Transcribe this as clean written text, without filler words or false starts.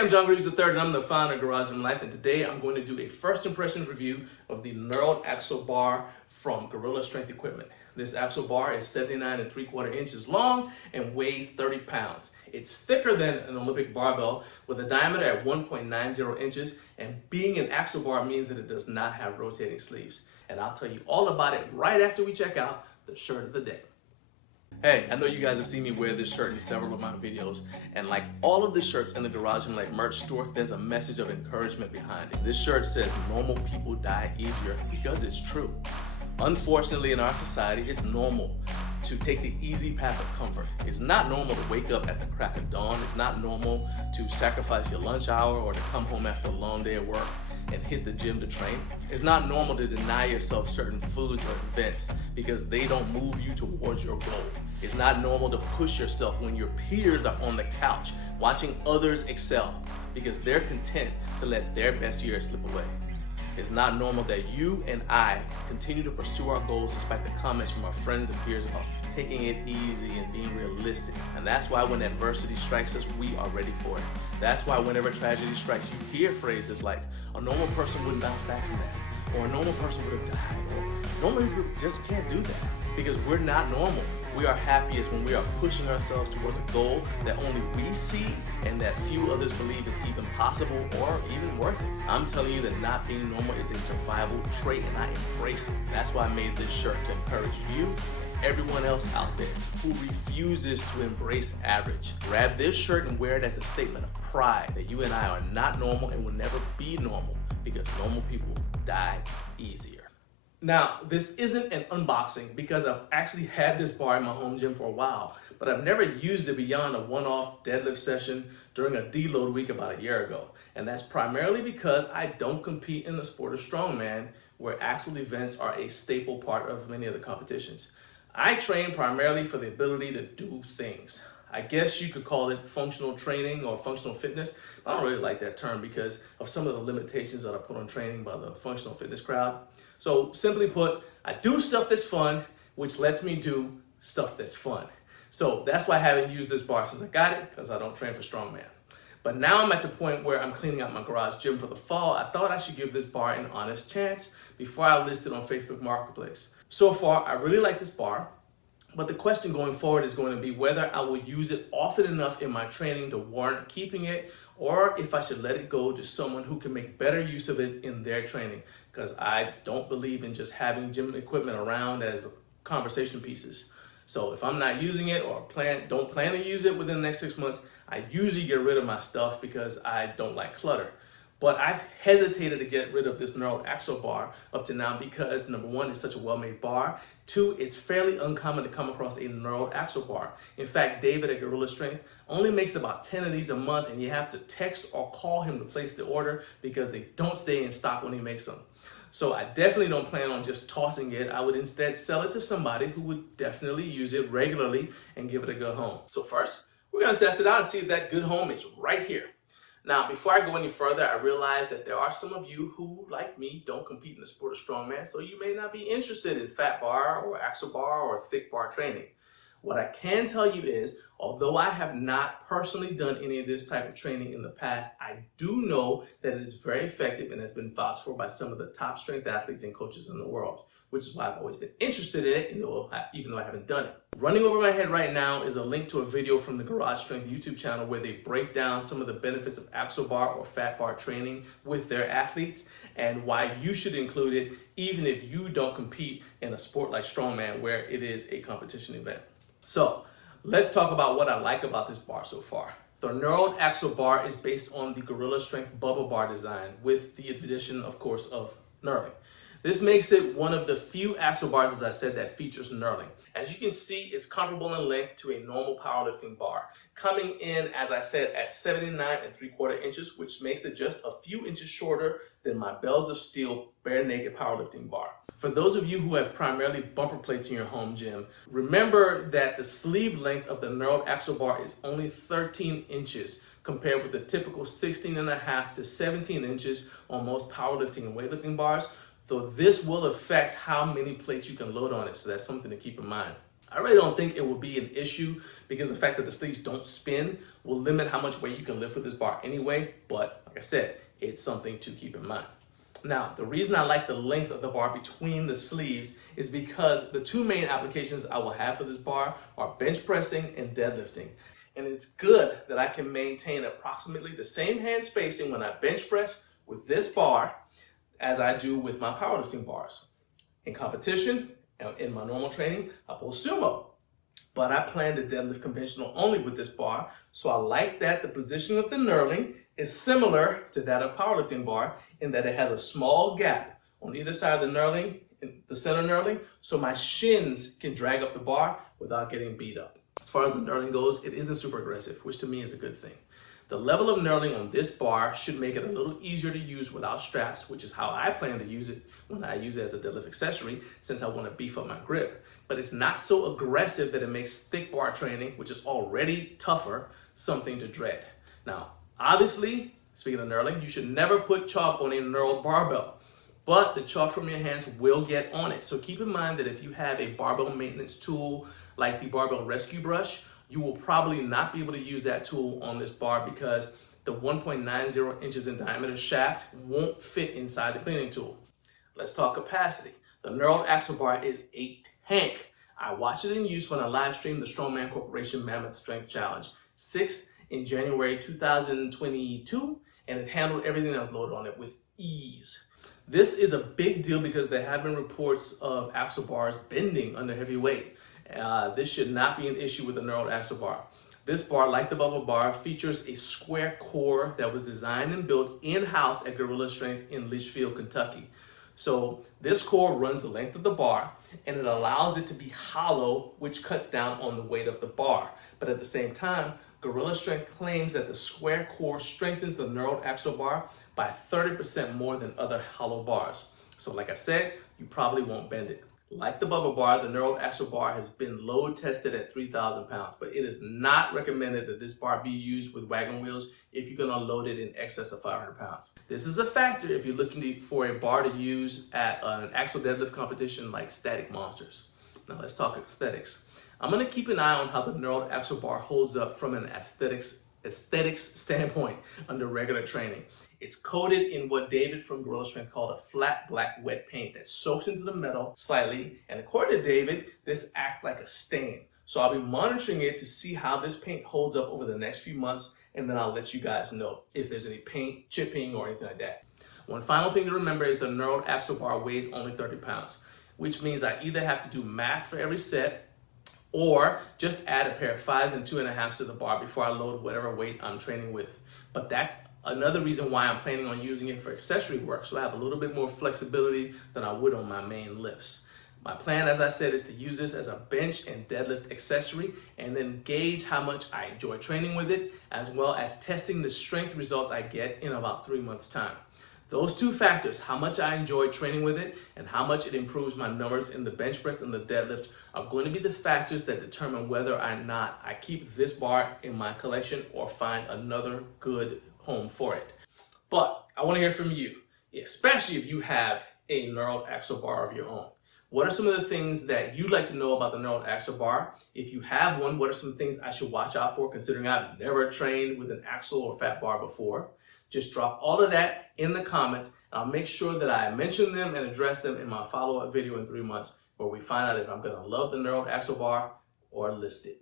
I'm John Greaves III, and I'm the founder of Garage Gym Life, and today I'm going to do a first impressions review of the Knurled axle bar from Gorilla Strength Equipment. This axle bar is 79 3/4 inches long and weighs 30 pounds. It's thicker than an Olympic barbell with a diameter at 1.90 inches, and being an axle bar means that it does not have rotating sleeves. And I'll tell you all about it right after we check out the shirt of the day. Hey, I know you guys have seen me wear this shirt in several of my videos, and like all of the shirts in the Garage Gym Life merch store, there's a message of encouragement behind it. This shirt says normal people die easier because it's true. Unfortunately, in our society, it's normal to take the easy path of comfort. It's not normal to wake up at the crack of dawn. It's not normal to sacrifice your lunch hour or to come home after a long day at work and hit the gym to train. It's not normal to deny yourself certain foods or events because they don't move you towards your goal. It's not normal to push yourself when your peers are on the couch watching others excel because they're content to let their best years slip away. It's not normal that you and I continue to pursue our goals despite the comments from our friends and peers about taking it easy and being realistic. And that's why when adversity strikes us, we are ready for it. That's why whenever tragedy strikes, you hear phrases like, a normal person wouldn't bounce back from that, or a normal person would have died, or normal people just can't do that, because we're not normal. We are happiest when we are pushing ourselves towards a goal that only we see and that few others believe is even possible or even worth it. I'm telling you that not being normal is a survival trait, and I embrace it. That's why I made this shirt, to encourage you and everyone else out there who refuses to embrace average. Grab this shirt and wear it as a statement of pride that you and I are not normal and will never be normal because normal people die easier. Now, this isn't an unboxing because I've actually had this bar in my home gym for a while, but I've never used it beyond a one-off deadlift session during a deload week about a year ago. And that's primarily because I don't compete in the sport of strongman, where axle events are a staple part of many of the competitions. I train primarily for the ability to do things. I guess you could call it functional training or functional fitness. I don't really like that term because of some of the limitations that are put on training by the functional fitness crowd. So simply put, I do stuff that's fun, which lets me do stuff that's fun. So that's why I haven't used this bar since I got it, because I don't train for strongman. But now I'm at the point where I'm cleaning out my garage gym for the fall. I thought I should give this bar an honest chance before I list it on Facebook Marketplace. So far, I really like this bar, but the question going forward is going to be whether I will use it often enough in my training to warrant keeping it, or if I should let it go to someone who can make better use of it in their training, because I don't believe in just having gym equipment around as conversation pieces. So if I'm not using it or don't plan to use it within the next 6 months, I usually get rid of my stuff because I don't like clutter. But I've hesitated to get rid of this Knurled axle bar up to now because number one, it's such a well-made bar. Two, it's fairly uncommon to come across a Knurled axle bar. In fact, David at Gorilla Strength only makes about 10 of these a month, and you have to text or call him to place the order because they don't stay in stock when he makes them. So I definitely don't plan on just tossing it. I would instead sell it to somebody who would definitely use it regularly and give it a good home. So first, we're gonna test it out and see if that good home is right here. Now, before I go any further, I realize that there are some of you who, like me, don't compete in the sport of strongman, so you may not be interested in fat bar or axle bar or thick bar training. What I can tell you is, although I have not personally done any of this type of training in the past, I do know that it is very effective and has been vouched for by some of the top strength athletes and coaches in the world, which is why I've always been interested in it, even though I haven't done it. Running over my head right now is a link to a video from the Garage Strength YouTube channel where they break down some of the benefits of axle bar or fat bar training with their athletes and why you should include it even if you don't compete in a sport like strongman where it is a competition event. So let's talk about what I like about this bar so far. The Knurled axle bar is based on the Gorilla Strength bubble bar design with the addition, of course, of knurling. This makes it one of the few axle bars, as I said, that features knurling. As you can see, it's comparable in length to a normal powerlifting bar, coming in, as I said, at 79 3/4 inches, which makes it just a few inches shorter than my Bells of Steel bare naked powerlifting bar. For those of you who have primarily bumper plates in your home gym, remember that the sleeve length of the Knurled axle bar is only 13 inches compared with the typical 16.5 to 17 inches on most powerlifting and weightlifting bars. So this will affect how many plates you can load on it, so that's something to keep in mind. I really don't think it will be an issue because the fact that the sleeves don't spin will limit how much weight you can lift with this bar anyway. But like I said, it's something to keep in mind. Now, the reason I like the length of the bar between the sleeves is because the two main applications I will have for this bar are bench pressing and deadlifting. And it's good that I can maintain approximately the same hand spacing when I bench press with this bar as I do with my powerlifting bars. In competition, in my normal training, I pull sumo, but I plan to deadlift conventional only with this bar. So I like that the position of the knurling is similar to that of powerlifting bar in that it has a small gap on either side of the knurling, the center knurling, so my shins can drag up the bar without getting beat up. As far as the knurling goes, it isn't super aggressive, which to me is a good thing. The level of knurling on this bar should make it a little easier to use without straps, which is how I plan to use it when I use it as a deadlift accessory, since I want to beef up my grip. But it's not so aggressive that it makes thick bar training, which is already tougher, something to dread. Now, obviously, speaking of knurling, you should never put chalk on a knurled barbell, but the chalk from your hands will get on it. So keep in mind that if you have a barbell maintenance tool like the barbell rescue brush, you will probably not be able to use that tool on this bar because the 1.90 inches in diameter shaft won't fit inside the cleaning tool. Let's talk capacity. The Knurled axle bar is a tank. I watched it in use when I live streamed the Strongman Corporation Mammoth Strength Challenge 6 in January 2022, and it handled everything that was loaded on it with ease. This is a big deal because there have been reports of axle bars bending under heavy weight. This should not be an issue with the Knurled axle bar. This bar, like the bubble bar, features a square core that was designed and built in-house at Gorilla Strength in Litchfield, Kentucky. So this core runs the length of the bar and it allows it to be hollow, which cuts down on the weight of the bar. But at the same time, Gorilla Strength claims that the square core strengthens the Knurled axle bar by 30% more than other hollow bars. So like I said, you probably won't bend it. Like the bubble bar, the Knurled axle bar has been load tested at 3,000 pounds, but it is not recommended that this bar be used with wagon wheels if you're gonna load it in excess of 500 pounds. This is a factor if you're looking for a bar to use at an axle deadlift competition like Static Monsters. Now let's talk aesthetics. I'm gonna keep an eye on how the Knurled axle bar holds up from an aesthetics standpoint under regular training. It's coated in what David from Gorilla Strength called a flat black wet paint that soaks into the metal slightly, and according to David, this acts like a stain. So I'll be monitoring it to see how this paint holds up over the next few months, and then I'll let you guys know if there's any paint chipping or anything like that. One final thing to remember is the Knurled axle bar weighs only 30 pounds, which means I either have to do math for every set or just add a pair of 5s and 2.5s to the bar before I load whatever weight I'm training with. But that's another reason why I'm planning on using it for accessory work, so I have a little bit more flexibility than I would on my main lifts. My plan, as I said, is to use this as a bench and deadlift accessory and then gauge how much I enjoy training with it, as well as testing the strength results I get in about 3 months' time. Those two factors, how much I enjoy training with it and how much it improves my numbers in the bench press and the deadlift, are going to be the factors that determine whether or not I keep this bar in my collection or find another good home for it. But I want to hear from you, especially if you have a Knurled axle bar of your own. What are some of the things that you'd like to know about the Knurled axle bar? If you have one, what are some things I should watch out for, considering I've never trained with an axle or fat bar before? Just drop all of that in the comments, and I'll make sure that I mention them and address them in my follow-up video in 3 months, where we find out if I'm gonna love the Knurled axle bar or list it.